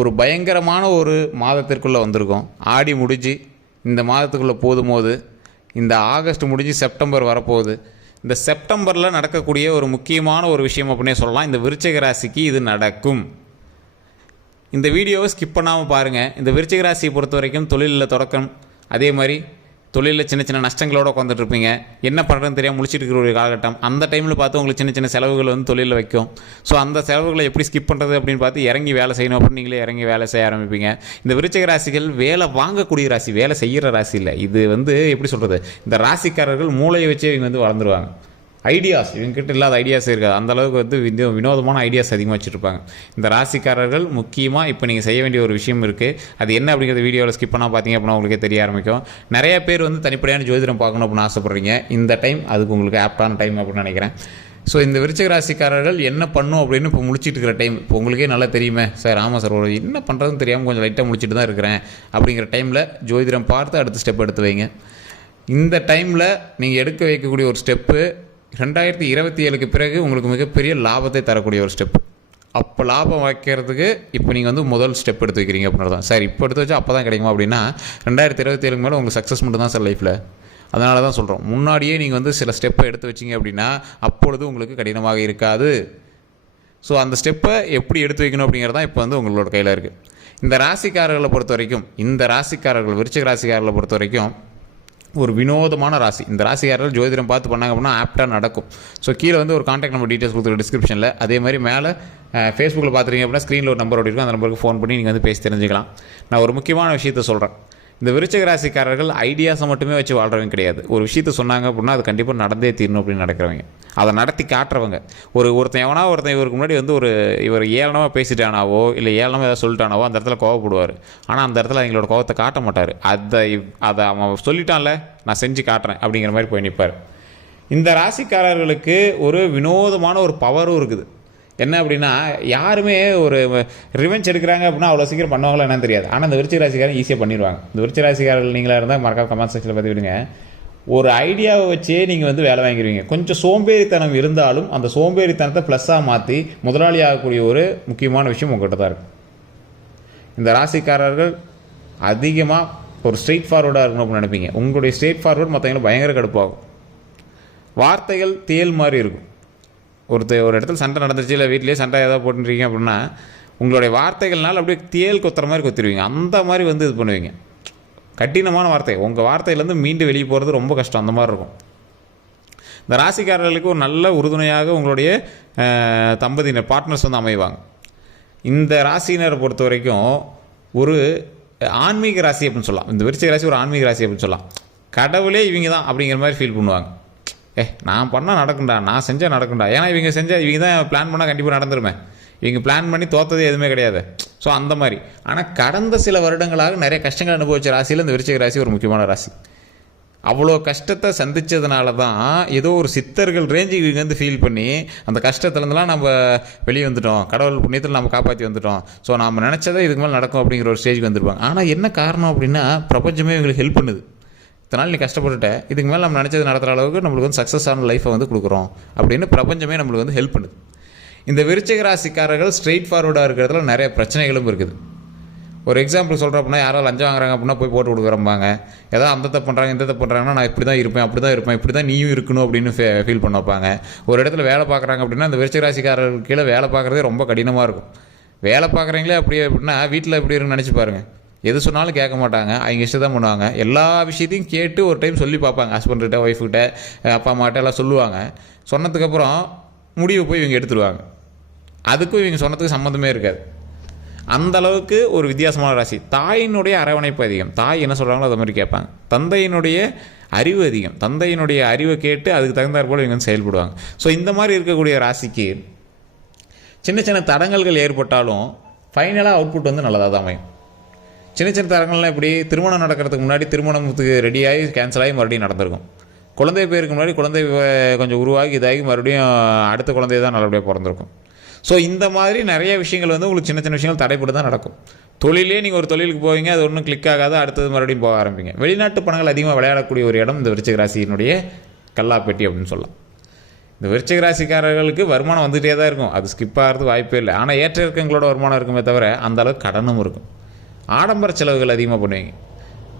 ஒரு பயங்கரமான ஒரு மாதத்திற்குள்ளே வந்திருக்கோம். ஆடி முடிஞ்சு இந்த மாதத்துக்குள்ளே போதும்போது இந்த ஆகஸ்ட் முடிஞ்சு செப்டம்பர் வரப்போகுது. இந்த செப்டம்பரில் நடக்கக்கூடிய ஒரு முக்கியமான ஒரு விஷயம் அப்படின்னே சொல்லலாம். இந்த விருச்சிக ராசிக்கு இது நடக்கும். இந்த வீடியோவை ஸ்கிப் பண்ணாமல் பாருங்கள். இந்த விருச்சிக ராசியை பொறுத்த வரைக்கும் தொழிலில் தொடக்கம், அதே மாதிரி தொழிலில் சின்ன சின்ன நஷ்டங்களோடு உட்காந்துட்ருப்பீங்க. என்ன பண்ணுறதுன்னு தெரியாமல் முடிச்சுட்டு இருக்கிற ஒரு காலகட்டம். அந்த டைமில் பார்த்து உங்களுக்கு சின்ன சின்ன செலவுகள் வந்து தொழிலில் வைக்கும். ஸோ அந்த செலவுகளை எப்படி ஸ்கிப் பண்ணுறது அப்படின்னு பார்த்து இறங்கி வேலை செய்யணும் அப்படின்னு நீங்களே இறங்கி வேலை செய்ய ஆரம்பிப்பீங்க. இந்த விருச்சிக ராசிகள் வேலை வாங்கக்கூடிய ராசி, வேலை செய்கிற ராசி இல்லை. இது வந்து எப்படி சொல்கிறது, இந்த ராசிக்காரர்கள் மூளையை வச்சு இவங்க வந்து வளர்ந்துருவாங்க. ஐடியாஸ் இவங்ககிட்ட இல்லாத ஐடியாஸ் இருக்காது. அந்தளவுக்கு வந்து வினோதமான ஐடியாஸ் அதிகமாக வச்சுருப்பாங்க இந்த ராசிக்காரர்கள். முக்கியமாக இப்போ நீங்கள் செய்ய வேண்டிய ஒரு விஷயம் இருக்குது. அது என்ன அப்படிங்கிறத வீடியோவில் ஸ்கிப் பண்ணால் பார்த்தீங்க அப்படின்னா உங்களுக்கே தெரிய ஆரம்பிக்கும். நிறைய பேர் வந்து தனிப்படையான ஜோதிடம் பார்க்கணும் அப்படின்னு ஆசைப்பட்றீங்க. இந்த டைம் அதுக்கு உங்களுக்கு ஆப்டான டைம் அப்படின்னு நினைக்கிறேன். ஸோ இந்த விருச்சிக ராசிக்காரர்கள் என்ன பண்ணும் அப்படின்னு இப்போ முடிச்சிட்டு இருக்கிற டைம். இப்போ உங்களுக்கே நல்லா தெரியுமே, சார் ஆமாம் சார், ஒரு என்ன பண்ணுறதுன்னு தெரியாமல் கொஞ்சம் லைட்டாக முடிச்சுட்டு தான் இருக்கிறேன் அப்படிங்கிற டைமில் ஜோதிடம் பார்த்து அடுத்த ஸ்டெப் எடுத்து வைங்க. இந்த டைமில் நீங்கள் எடுக்க வைக்கக்கூடிய ஒரு ஸ்டெப்பு 2027க்கு பிறகு உங்களுக்கு மிகப்பெரிய லாபத்தை தரக்கூடிய ஒரு ஸ்டெப். அப்போ லாபம் வைக்கிறதுக்கு இப்போ நீங்கள் வந்து முதல் ஸ்டெப் எடுத்து வைக்கிறீங்க அப்படின்னு தான். சார் இப்போ எடுத்து வச்சா அப்போ தான் கிடைக்குமா அப்படின்னா 2027க்கு மேலே உங்களுக்கு சக்ஸஸ் மட்டும் தான் சார் லைஃப்பில். அதனால தான் சொல்கிறோம், முன்னாடியே நீங்கள் வந்து சில ஸ்டெப்பை எடுத்து வச்சிங்க அப்படின்னா அப்பொழுது உங்களுக்கு கடினமாக இருக்காது. ஸோ அந்த ஸ்டெப்பை எப்படி எடுத்து வைக்கணும் அப்படிங்கிறது தான் இப்போ வந்து உங்களோட கையில் இருக்குது. இந்த ராசிக்காரர்களை பொறுத்த வரைக்கும், இந்த ராசிக்காரர்கள் விருச்சிக ராசிக்காரர்களை பொறுத்த வரைக்கும் ஒரு வினோதமான ராசி. இந்த ராசிக்காரர்கள் ஜோதிடம் பார்த்து பண்ணாங்க அப்படின்னா ஆப்டாக நடக்கும். ஸோ கீழே வந்து ஒரு கான்டாக்ட் நம்பர் டீட்டெயில்ஸ் கொடுத்துருக்க டிஸ்கிரிப்ஷனில். அதே மாதிரி மேலே ஃபேஸ்புக்கில் பார்த்துருங்க அப்படின்னா ஸ்க்ரீனில் ஒரு நம்பர் இருக்கும். அந்த நம்பருக்கு ஃபோன் பண்ணி நீங்கள் வந்து பேசி தெரிஞ்சுக்கலாம். நான் ஒரு முக்கியமான விஷயத்த சொல்கிறேன். இந்த விருச்சிக ராசிக்காரர்கள் ஐடியாஸை மட்டுமே வச்சு வாழ்கிறவங்க கிடையாது. ஒரு விஷயத்த சொன்னாங்க அப்படின்னா அது கண்டிப்பாக நடந்தே தீரணும் அப்படின்னு நடக்கிறவங்க, அதை நடத்தி காட்டுறவங்க. ஒருத்தன் இவருக்கு முன்னாடி வந்து இவர் ஏளனமாக பேசிட்டானாவோ இல்லை ஏளனமாக ஏதாவது சொல்லிட்டானாவோ அந்த இடத்துல கோவப்படுவார். ஆனால் அந்த இடத்துல அவங்களோட கோவத்தை காட்ட மாட்டார். அதை அவன் சொல்லிட்டான்ல, நான் செஞ்சு காட்டுறேன் அப்படிங்கிற மாதிரி போய் நிற்பார். இந்த ராசிக்காரர்களுக்கு ஒரு வினோதமான ஒரு பவரும் இருக்குது. என்ன அப்படின்னா, யாருமே ஒரு ரிவெஞ்ச் எடுக்கிறாங்க அப்படின்னா அவ்வளோ சீக்கிரம் பண்ணுவாங்களோ என்னன்னு தெரியாது. ஆனால் இந்த விருச்சிக ராசிக்காரன் ஈஸியாக பண்ணிடுவாங்க. இந்த விருச்சிக ராசிக்காரர்கள் நீங்களாக இருந்தால் மறக்காம கமெண்ட் செக்ஷனில் பற்றி விடுங்க. ஒரு ஐடியாவை வச்சே நீங்கள் வந்து வேலை வாங்கிடுவீங்க. கொஞ்சம் சோம்பேறித்தனம் இருந்தாலும் அந்த சோம்பேறித்தனத்தை ப்ளஸ்ஸாக மாற்றி முதலாளி ஆகக்கூடிய ஒரு முக்கியமான விஷயம் உங்கள்கிட்ட தான் இருக்குது. இந்த ராசிக்காரர்கள் அதிகமாக ஒரு ஸ்ட்ரெயிட் ஃபார்வர்டாக இருக்கணும் அப்படின்னு நினைப்பீங்க. உங்களுடைய ஸ்ட்ரெயிட் ஃபார்வர்டு மற்றவங்களை பயங்கர கடுப்பாகும். வார்த்தைகள் தேல் மாதிரி இருக்கும். ஒரு இடத்துல சண்டை நடந்துருச்சு, இல்லை வீட்டிலேயே சண்டை ஏதாவது போட்டுருக்கீங்க அப்படின்னா உங்களுடைய வார்த்தைகள்னால அப்படியே தேல் கொத்துற மாதிரி கொத்திடுவீங்க. அந்த மாதிரி வந்து இது பண்ணுவீங்க. கடினமான வார்த்தை, உங்கள் வார்த்தையிலேருந்து மீண்டு வெளியே போகிறது ரொம்ப கஷ்டம். அந்த மாதிரி இருக்கும். இந்த ராசிக்காரர்களுக்கு ஒரு நல்ல உறுதுணையாக உங்களுடைய தம்பதியினர் பார்ட்னர்ஸ் வந்து அமைவாங்க. இந்த ராசியினரை பொறுத்த வரைக்கும் ஒரு ஆன்மீக ராசி அப்படின்னு சொல்லலாம். இந்த விருச்சிக ராசி ஒரு ஆன்மீக ராசி அப்படின்னு சொல்லலாம். கடவுளே இவங்க தான் அப்படிங்கிற மாதிரி ஃபீல் பண்ணுவாங்க. நான் பண்ணால் நடக்கும்டா, நான் செஞ்சால் நடக்கும்டா. ஏன்னா இவங்க தான் பிளான் பண்ணால் கண்டிப்பாக நடந்துருமே. இவங்க பிளான் பண்ணி தோற்றதே எதுவுமே கிடையாது. ஸோ அந்த மாதிரி. ஆனால் கடந்த சில வருடங்களாக நிறைய கஷ்டங்கள் அனுபவிச்ச ராசியில் இந்த விருச்சிக ராசி ஒரு முக்கியமான ராசி. அவ்வளோ கஷ்டத்தை சந்தித்ததுனால தான் ஏதோ ஒரு சித்தர்கள் ரேஞ்சு இவங்க வந்து ஃபீல் பண்ணி அந்த கஷ்டத்துலேருந்துலாம் நம்ம வெளியே வந்துட்டோம், கடவுள் புண்ணியத்தில் நம்ம காப்பாற்றி வந்துட்டோம், ஸோ நம்ம நினச்சதை இதுக்கு மேலே நடக்கும் அப்படிங்கிற ஒரு ஸ்டேஜுக்கு வந்துருப்பாங்க. ஆனால் என்ன காரணம் அப்படின்னா, பிரபஞ்சமே இவங்களுக்கு ஹெல்ப் பண்ணுது. இதனால் நீ கஷ்டப்பட்டுட்டேன், இதுக்கு மேலே நம்ம நினச்சது நடத்துகிற அளவுக்கு நம்மளுக்கு வந்து சக்ஸஸான லைஃப்பை வந்து கொடுக்குறோம் அப்படின்னு பிரபஞ்சமே நம்மளுக்கு வந்து ஹெல்ப் பண்ணுது. இந்த விருச்சிக ராசிக்காரர்கள் ஸ்ட்ரெயிட் ஃபார்வர்டாக இருக்கிறதுல நிறைய பிரச்சனைகளும் இருக்குது. ஒரு எக்ஸாம்பிள் சொல்கிறோம் அப்படின்னா, யாராவது லஞ்சம் வாங்குறாங்க அப்படின்னா போய் போட்டு கொடுக்குறம்பாங்க. ஏதாவது அந்த தப்பு பண்ணுறாங்க இந்த தப்பு பண்ணுறாங்கன்னா நான் இப்படி தான் இருப்பேன், அப்படி தான் இருப்பேன், இப்படி தான் நீயும் இருக்கணும் அப்படின்னு ஃபீல் பண்ண வைப்பாங்க. ஒரு இடத்துல வேலை பார்க்குறாங்க அப்படின்னா அந்த விருச்சிக ராசிக்காரர்கள் கீழே வேலை பார்க்குறதே ரொம்ப கடினமாக இருக்கும். வேலை பார்க்குறீங்களே அப்படியே அப்படின்னா வீட்டில் எப்படி இருக்குன்னு நினச்சி பாருங்கள். எது சொன்னாலும் கேட்க மாட்டாங்க, அவங்க இஷ்டம் தான் பண்ணுவாங்க. எல்லா விஷயத்தையும் கேட்டு ஒரு டைம் சொல்லி பார்ப்பாங்க. ஹஸ்பண்ட்கிட்ட, ஒய்ஃப்கிட்ட, அப்பா அம்மாட்ட எல்லாம் சொல்லுவாங்க. சொன்னதுக்கப்புறம் முடிவை போய் இவங்க எடுத்துருவாங்க. அதுக்கும் இவங்க சொன்னதுக்கு சம்மந்தமே இருக்காது. அந்த அளவுக்கு ஒரு வித்தியாசமான ராசி. தாயினுடைய அரவணைப்பு அதிகம். தாய் என்ன சொல்கிறாங்களோ அதை மாதிரி கேட்பாங்க. தந்தையினுடைய அறிவு அதிகம். தந்தையினுடைய அறிவை கேட்டு அதுக்கு தகுந்தாற் போல் இவங்க வந்து செயல்படுவாங்க. ஸோ இந்த மாதிரி இருக்கக்கூடிய ராசிக்கு சின்ன சின்ன தடங்கல்கள் ஏற்பட்டாலும் ஃபைனலாக அவுட்புட் வந்து நல்லதாக தான் அமையும். சின்ன சின்ன தடங்கள்லாம் எப்படி, திருமணம் நடக்கிறதுக்கு முன்னாடி திருமணத்துக்கு ரெடியாகி கேன்சல் ஆகி மறுபடியும் நடந்திருக்கும். குழந்தை பேருக்கு முன்னாடி குழந்தை கொஞ்சம் உருவாகி இதாகி மறுபடியும் அடுத்த குழந்தை தான் நல்லபடியாக பிறந்திருக்கும். ஸோ இந்த மாதிரி நிறைய விஷயங்கள் வந்து உங்களுக்கு சின்ன சின்ன விஷயங்கள் தடைப்பட்டு தான் நடக்கும். தொழிலே நீங்கள் ஒரு தொழிலுக்கு போவீங்க, அது ஒன்றும் கிளிக் ஆகாது, அடுத்தது மறுபடியும் போக ஆரம்பிங்க. வெளிநாட்டு பணங்கள் அதிகமாக விளையாடக்கூடிய ஒரு இடம் இந்த விருச்சிக ராசியினுடைய கல்லாப்பெட்டி அப்படின்னு சொல்லலாம். இந்த விருச்சிக ராசிக்காரர்களுக்கு வருமானம் வந்துகிட்டே தான் இருக்கும், அது ஸ்கிப் ஆகிறதுக்கு வாய்ப்பே இல்லை. ஆனால் ஏற்ற இறக்கங்களோட வருமானம் இருக்குமே தவிர அந்த அளவுக்கு கடனும் இருக்கும். ஆடம்பர செலவுகள் அதிகமாக பண்ணுவீங்க.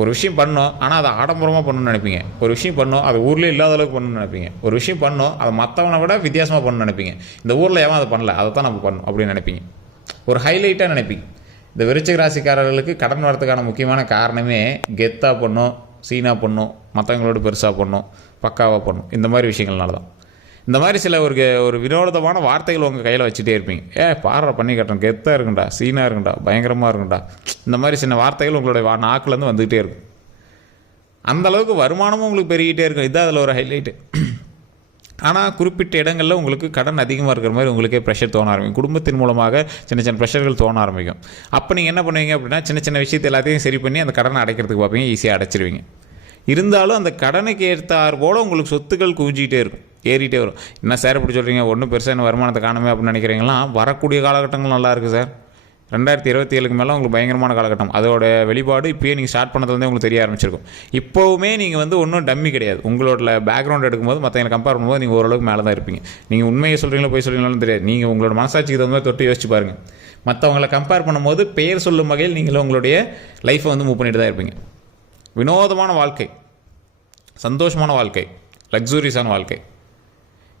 ஒரு விஷயம் பண்ணோம் ஆனால் அதை ஆடம்பரமாக பண்ணணும்னு நினைப்பீங்க. ஒரு விஷயம் பண்ணோம் அது ஊர்லேயே இல்லாத அளவுக்கு பண்ணணும்னு நினைப்பீங்க. ஒரு விஷயம் பண்ணோம் அதை மற்றவனை விட வித்தியாசமாக பண்ணணும்னு நினைப்பீங்க. இந்த ஊரில் எவன் அதை பண்ணல, அதை தான் நம்ம பண்ணணும் அப்படின்னு நினைப்பீங்க. ஒரு ஹைலைட்டாக நினைப்பீங்க. இந்த விருச்சிக ராசிக்காரர்களுக்கு கடன் வரதுக்கான முக்கியமான காரணமே கெத்தாக பண்ணும், சீனாக பண்ணும், மற்றவங்களோட பெருசாக பண்ணும், பக்காவாக பண்ணும், இந்த மாதிரி விஷயங்கள்னால தான். இந்த மாதிரி சில ஒரு வினோதமான வார்த்தைகள் உங்கள் கையில் வச்சுட்டே இருப்பீங்க. பாடுற பண்ணி கட்டணும், கெத்தாக இருக்குண்டா, சீனாக இருக்குண்டா, பயங்கரமாக இருக்குண்டா, இந்த மாதிரி சின்ன வார்த்தைகள் உங்களுடைய நாக்குலேருந்து வந்துக்கிட்டே இருக்கும். அந்தளவுக்கு வருமானமும் உங்களுக்கு பெருகிட்டே இருக்கும். இதுதான் அதில் ஒரு ஹைலைட்டு. ஆனால் குறிப்பிட்ட இடங்களில் உங்களுக்கு கடன் அதிகமாக இருக்கிற மாதிரி உங்களுக்கே ப்ரெஷர் தோண ஆரம்பிக்கும். குடும்பத்தின் மூலமாக சின்ன சின்ன ப்ரெஷர்கள் தோண ஆரம்பிக்கும். அப்போ நீங்கள் என்ன பண்ணுவீங்க அப்படின்னா, சின்ன சின்ன விஷயத்தை எல்லாத்தையும் சரி பண்ணி அந்த கடனை அடைக்கிறதுக்கு பார்ப்பீங்க, ஈஸியாக அடைச்சிருவீங்க. இருந்தாலும் அந்த கடனுக்கு ஏற்றார் போல் உங்களுக்கு சொத்துக்கள் குவிஞ்சிக்கிட்டே இருக்கும், ஏறிட்டே வரும். என்ன சார் இப்படி சொல்கிறீங்க, ஒன்றும் பெருசாக என்ன வருமானத்தை காணுமே அப்படின்னு நினைக்கிறீங்களா? வரக்கூடிய காலகட்டங்கள் நல்லா இருக்குது சார். 2027க்கு மேலே உங்களுக்கு பயங்கரமான காலகட்டம். அதோட வெளிப்பாடு இப்போயே நீங்கள் ஸ்டார்ட் பண்ணதுலேருந்தே உங்களுக்கு தெரிய ஆரம்பிச்சிருக்கும். இப்போவுமே நீங்கள் வந்து ஒன்றும் டம்மி கிடையாது. உங்களோட பேக்ரவுண்ட் எடுக்கும்போது மற்றவங்களை கம்பேர் பண்ணும்போது நீங்கள் ஓரளவுக்கு மேலே தான் இருப்பீங்க. நீங்கள் உண்மையை சொல்கிறீங்களோ போய் சொல்கிறீங்களாலும் தெரியாது. நீங்கள் உங்களோட மனசாட்சிக்கு தகுந்த மாதிரி தொட்டு யோசிச்சு பாருங்கள். மற்றவங்களை கம்பேர் பண்ணும்போது பெயர் சொல்லும் வகையில் நீங்களும் உங்களுடைய லைஃப்பை வந்து மூவ் பண்ணிட்டு தான் இருப்பீங்க. வினோதமான வாழ்க்கை, சந்தோஷமான வாழ்க்கை, லக்ஸூரியஸான வாழ்க்கை.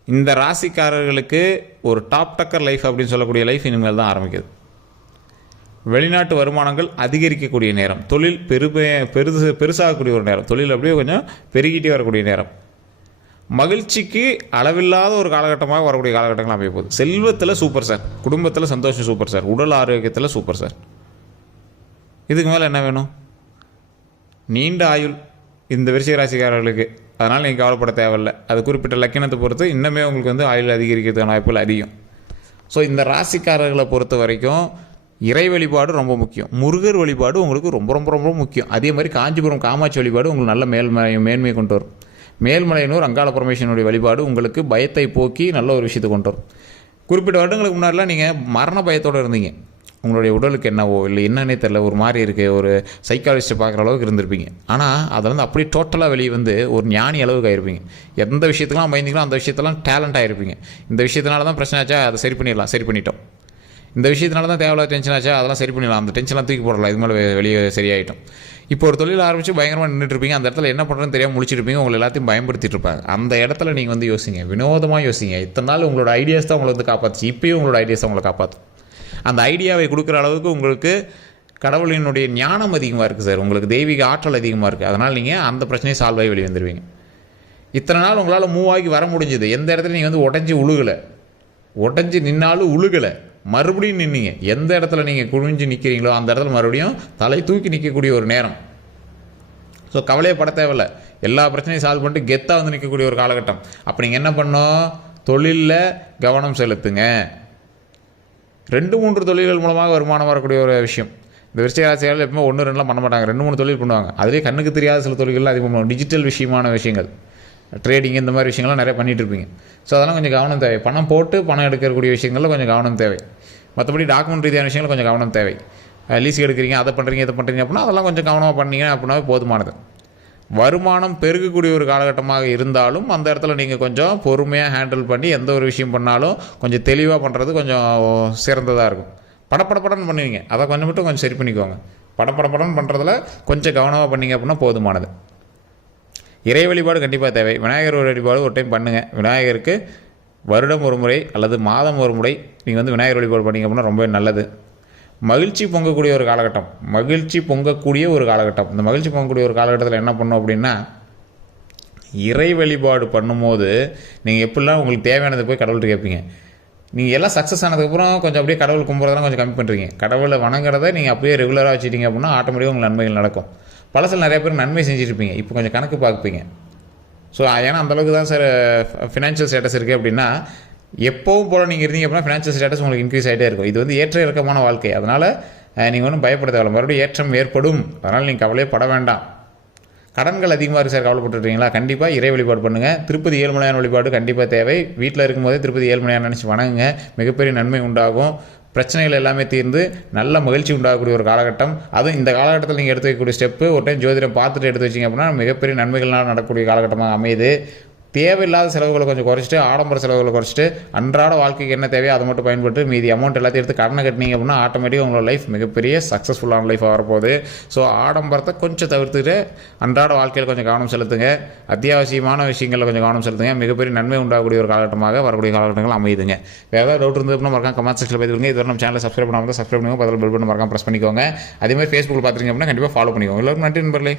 இந்த ராசிக்காரர்களுக்கு ஒரு டாப் டக்கர் லைஃப் அப்படின்னு சொல்லக்கூடிய லைஃப் இனிமேல் தான் ஆரம்பிக்குது. வெளிநாட்டு வருமானங்கள் அதிகரிக்கக்கூடிய நேரம், தொழில் பெருசாகக்கூடிய ஒரு நேரம், தொழில் அப்படியே கொஞ்சம் பெருகிட்டே வரக்கூடிய நேரம், மகிழ்ச்சிக்கு அளவில்லாத ஒரு காலகட்டமாக வரக்கூடிய காலகட்டங்கள் அமைய போகுது. செல்வத்தில் சூப்பர் சார், குடும்பத்தில் சந்தோஷம் சூப்பர் சார், உடல் ஆரோக்கியத்தில் சூப்பர் சார். இதுக்கு மேலே என்ன வேணும்? நீண்ட ஆயுள் இந்த விருச்சிக ராசிக்காரர்களுக்கு. அதனால் நீங்கள் கவலைப்பட தேவையில்லை. அது குறிப்பிட்ட லக்கினத்தை பொறுத்து இன்னுமே உங்களுக்கு வந்து ஆயுள் அதிகரிக்கிறதுக்கான வாய்ப்புகள் அதிகம். ஸோ இந்த ராசிக்காரர்களை பொறுத்த வரைக்கும் இறை வழிபாடு ரொம்ப முக்கியம். முருகர் வழிபாடு உங்களுக்கு ரொம்ப ரொம்ப ரொம்ப முக்கியம். அதே மாதிரி காஞ்சிபுரம் காமாட்சி வழிபாடு உங்களுக்கு நல்ல மேன்மையை கொண்டு வரும். மேல்மலையனூர் அங்காள பரமேஸ்வரனுடைய வழிபாடு உங்களுக்கு பயத்தை போக்கி நல்ல ஒரு விஷயத்தை கொண்டு வரும். குறிப்பிட்ட வருடங்களுக்கு முன்னாடிலாம் நீங்கள் மரண பயத்தோடு இருந்தீங்க. உங்களுடைய உடலுக்கு என்னவோ இல்லை என்னன்னே தெரில, ஒரு மாதிரி இருக்குது, ஒரு சைக்காலஜிஸ்ட்டை பார்க்குற அளவுக்கு இருந்திருப்பீங்க. ஆனால் அதை வந்து அப்படியே டோட்டலாக வெளியே வந்து ஒரு ஞானி அளவுக்கு ஆகிருப்பீங்க. எந்த விஷயத்துலாம் பயந்தீங்களோ அந்த விஷயத்தெல்லாம் டேலண்ட் ஆகிருப்பீங்க. இந்த விஷயத்தினால தான் பிரச்சனை ஆச்சா, அதை சரி பண்ணிடலாம், சரி பண்ணிட்டோம். இந்த விஷயத்தினால தான் தேவையில்லாத டென்ஷன் ஆச்சா, அதெல்லாம் சரி பண்ணிடலாம், அந்த டென்ஷன்லாம் தூக்கி போடலாம், இது மேலே வெளியே சரியாயிட்டோம். இப்போ ஒரு தொழில் ஆரம்பித்து பயங்கரமாக நின்றுட்டுருப்பீங்க. அந்த இடத்துல என்ன பண்ணுறதுன்னு தெரியாமல் முழிச்சிருப்பீங்க. உங்களை எல்லாத்தையும் பயன்படுத்திட்டு இருப்பாங்க. அந்த இடத்துல நீங்கள் வந்து யோசிங்க, வினோதமாக யோசிங்க. இத்தனை நாள் உங்களோட ஐடியாஸ் தான் உங்களை வந்து காப்பாற்றுச்சு, இப்போயும் உங்களோட ஐடியாஸ் தான் உங்களை காப்பாற்றும். அந்த ஐடியாவை கொடுக்குற அளவுக்கு உங்களுக்கு கடவுளினுடைய ஞானம் அதிகமாக இருக்குது சார், உங்களுக்கு தெய்வீக ஆற்றல் அதிகமாக இருக்குது. அதனால் நீங்கள் அந்த பிரச்சனையை சால்வ் ஆகி வெளியே வந்துடுவீங்க. இத்தனை நாள் உங்களால் மூவ் ஆகி வர முடிஞ்சுது. எந்த இடத்துல நீங்கள் வந்து உடஞ்சி நின்னாலும் உழுகலை, மறுபடியும் நின்னீங்க. எந்த இடத்துல நீங்கள் குனிஞ்சு நிற்கிறீங்களோ அந்த இடத்துல மறுபடியும் தலை தூக்கி நிற்கக்கூடிய ஒரு நேரம். ஸோ கவலையே பட தேவையில்லை, எல்லா பிரச்சனையும் சால்வ் பண்ணிட்டு கெத்தாக வந்து நிற்கக்கூடிய ஒரு காலகட்டம். அப்போ நீங்கள் என்ன பண்ணோம்? தொழிலில் கவனம் செலுத்துங்க. 2-3 தொழில்கள் மூலமாக வருமானம் வரக்கூடிய ஒரு விஷயம். இந்த விருச்சிக ராசியாளர்கள் எப்பவுமே 1-2லாம் பண்ண மாட்டாங்க, 2-3 தொழில் பண்ணுவாங்க. அதிலே கண்ணுக்கு தெரியாத சில தொழில்கள் அதிகம் பண்ணுவாங்க. டிஜிட்டல் விஷயமான விஷயங்கள், ட்ரேடிங், இந்த மாதிரி விஷயங்கள்லாம் நிறைய பண்ணிகிட்டு இருப்பீங்க. ஸோ அதெல்லாம் கொஞ்சம் கவனம் தேவை. பணம் போட்டு பணம் எடுக்கக்கூடிய விஷயங்களில் கொஞ்சம் கவனம் தேவை. மற்றபடி டாக்குமெண்ட் ரீதியான விஷயங்கள் கொஞ்சம் கவனம் தேவை. லீஸுக்கு எடுக்கிறீங்க, அதை பண்ணுறீங்க, இதை பண்ணுறீங்க அப்படின்னா அதெல்லாம் கொஞ்சம் கவனமாக பண்ணீங்க அப்படின்னா போதுமானது. வருமானம் பெருகக்கூடிய ஒரு காலகட்டமாக இருந்தாலும் அந்த இடத்துல நீங்கள் கொஞ்சம் பொறுமையாக ஹேண்டில் பண்ணி எந்த ஒரு விஷயம் பண்ணாலும் கொஞ்சம் தெளிவாக பண்ணுறது கொஞ்சம் சிறந்ததாக இருக்கும். படப்படப்படன்னு பண்ணுவீங்க, அதை கொஞ்சம் மட்டும் கொஞ்சம் சரி பண்ணிக்கோங்க. படப்படப்படன்னு பண்ணுறதுல கொஞ்சம் கவனமாக பண்ணிங்க அப்படின்னா போதுமானது. இறை வழிபாடு கண்டிப்பாக தேவை. விநாயகர் வழிபாடு ஒரு டைம் பண்ணுங்கள். விநாயகருக்கு வருடம் ஒரு முறை அல்லது மாதம் ஒரு முறை நீங்கள் வந்து விநாயகர் வழிபாடு பண்ணிங்க அப்படின்னா ரொம்ப நல்லது. மகிழ்ச்சி பொங்கக்கூடிய ஒரு காலகட்டம், இந்த மகிழ்ச்சி பொங்கக்கூடிய ஒரு காலகட்டத்தில் என்ன பண்ணணும் அப்படின்னா, இறை வழிபாடு பண்ணும்போது நீங்கள் எப்படிலாம் உங்களுக்கு தேவையானதை போய் கடவுள்கிட்ட கேட்பீங்க. நீங்கள் எல்லாம் சக்ஸஸ் ஆனதுக்கப்புறம் கொஞ்சம் அப்படியே கடவுள் கும்பிட்றதெல்லாம் கொஞ்சம் கம்மி பண்ணுறீங்க. கடவுளை வணங்குறதை நீங்கள் அப்படியே ரெகுலராக வச்சுட்டீங்க அப்படின்னா ஆட்டோமேட்டிக்காக உங்களுக்கு நன்மைகள் நடக்கும். பழசில் நிறைய பேர் நன்மை செஞ்சுருப்பீங்க, இப்போ கொஞ்சம் கணக்கு பார்ப்பீங்க. ஸோ ஏன்னா அந்தளவுக்கு தான் சார் ஃபினான்ஷியல் ஸ்டேட்டஸ் இருக்குது அப்படின்னா, எப்போவும் போல் நீங்கள் இருந்தீங்க அப்படின்னா ஃபினான்ஷியல் ஸ்டேட்டஸ் உங்களுக்கு இன்க்ரீஸ் ஆகிட்டே இருக்கும். இது வந்து ஏற்ற இறக்கமான வாழ்க்கை. அதனால் நீங்கள் ஒன்றும் பயப்பட தேவையில்ல, மறுபடியும் ஏற்றம் ஏற்படும். அதனால் நீங்கள் கவலையே பட வேண்டாம். கடன்கள் அதிகமாக இருக்குது சார், கவலைப்பட்டுருக்கீங்களா? கண்டிப்பாக இறை வழிபாடு பண்ணுங்கள். திருப்பதி ஏழுமலையான வழிபாடு கண்டிப்பாக தேவை. வீட்டில் இருக்கும்போதே திருப்பதி ஏழுமலையான நினச்சி வணங்குங்க, மிகப்பெரிய நன்மை உண்டாகும். பிரச்சனைகள் எல்லாமே தீர்ந்து நல்ல மகிழ்ச்சி உண்டாகக்கூடிய ஒரு காலகட்டம். அதுவும் இந்த காலகட்டத்தில் நீங்கள் எடுத்து வைக்கக்கூடிய ஸ்டெப்பு ஒரு டைம் ஜோதிடம் பார்த்துட்டு எடுத்து வச்சிங்க அப்படின்னா மிகப்பெரிய நன்மைகள்னால் நடக்கக்கூடிய காலகட்டமாக அமையுது. தேவையில்லாத செலவுகளை கொஞ்சம் குறைச்சிட்டு, ஆடம்பர செலவுகளை குறைச்சிட்டு, அன்றாட வாழ்க்கைக்கு என்ன தேவையோ அதை மட்டும் பயன்பட்டு மீதி அமௌண்ட் எல்லாத்தையும் எடுத்து கடனை கட்டினீங்க அப்படின்னா ஆட்டோமேட்டிக்காக உங்களோட லைஃப் மிகப்பெரிய சக்ஸஸ்ஃபுல்லான லைஃபாக வரப்போகுது. ஸோ ஆடம்பரத்தை கொஞ்சம் தவிர்த்துட்டு அன்றாட வாழ்க்கையில் கொஞ்சம் கவனம் செலுத்துங்க. அத்தியாவசியமான விஷயங்களில் கொஞ்சம் கவனம் செலுத்துங்க. மிகப்பெரிய நன்மை உண்டாகக்கூடிய ஒரு காலகட்டமாக வரக்கூடிய காலகட்டங்கள் அமையுதுங்க. வேறு ஏதாவது டவுட் இருந்தது அப்படின்னா மறக்காம கமெண்ட் செக்ஷனில் பதிவுங்க. இதுவரை நம்ம சேனலை சப்ஸ்கிரைப் பண்ணாமல் சப்ஸ்கிரைப் பண்ணுங்க, பதில் பெல் பட்டன் மறக்காம ப்ரெஸ் பண்ணிக்கோங்க. அதே மாதிரி ஃபேஸ்புக்கில் பார்த்துருங்க அப்படின்னா கண்டிப்பாக ஃபாலோ பண்ணிக்கோங்க. எல்லாருக்கும் நன்றி நண்பர்களே.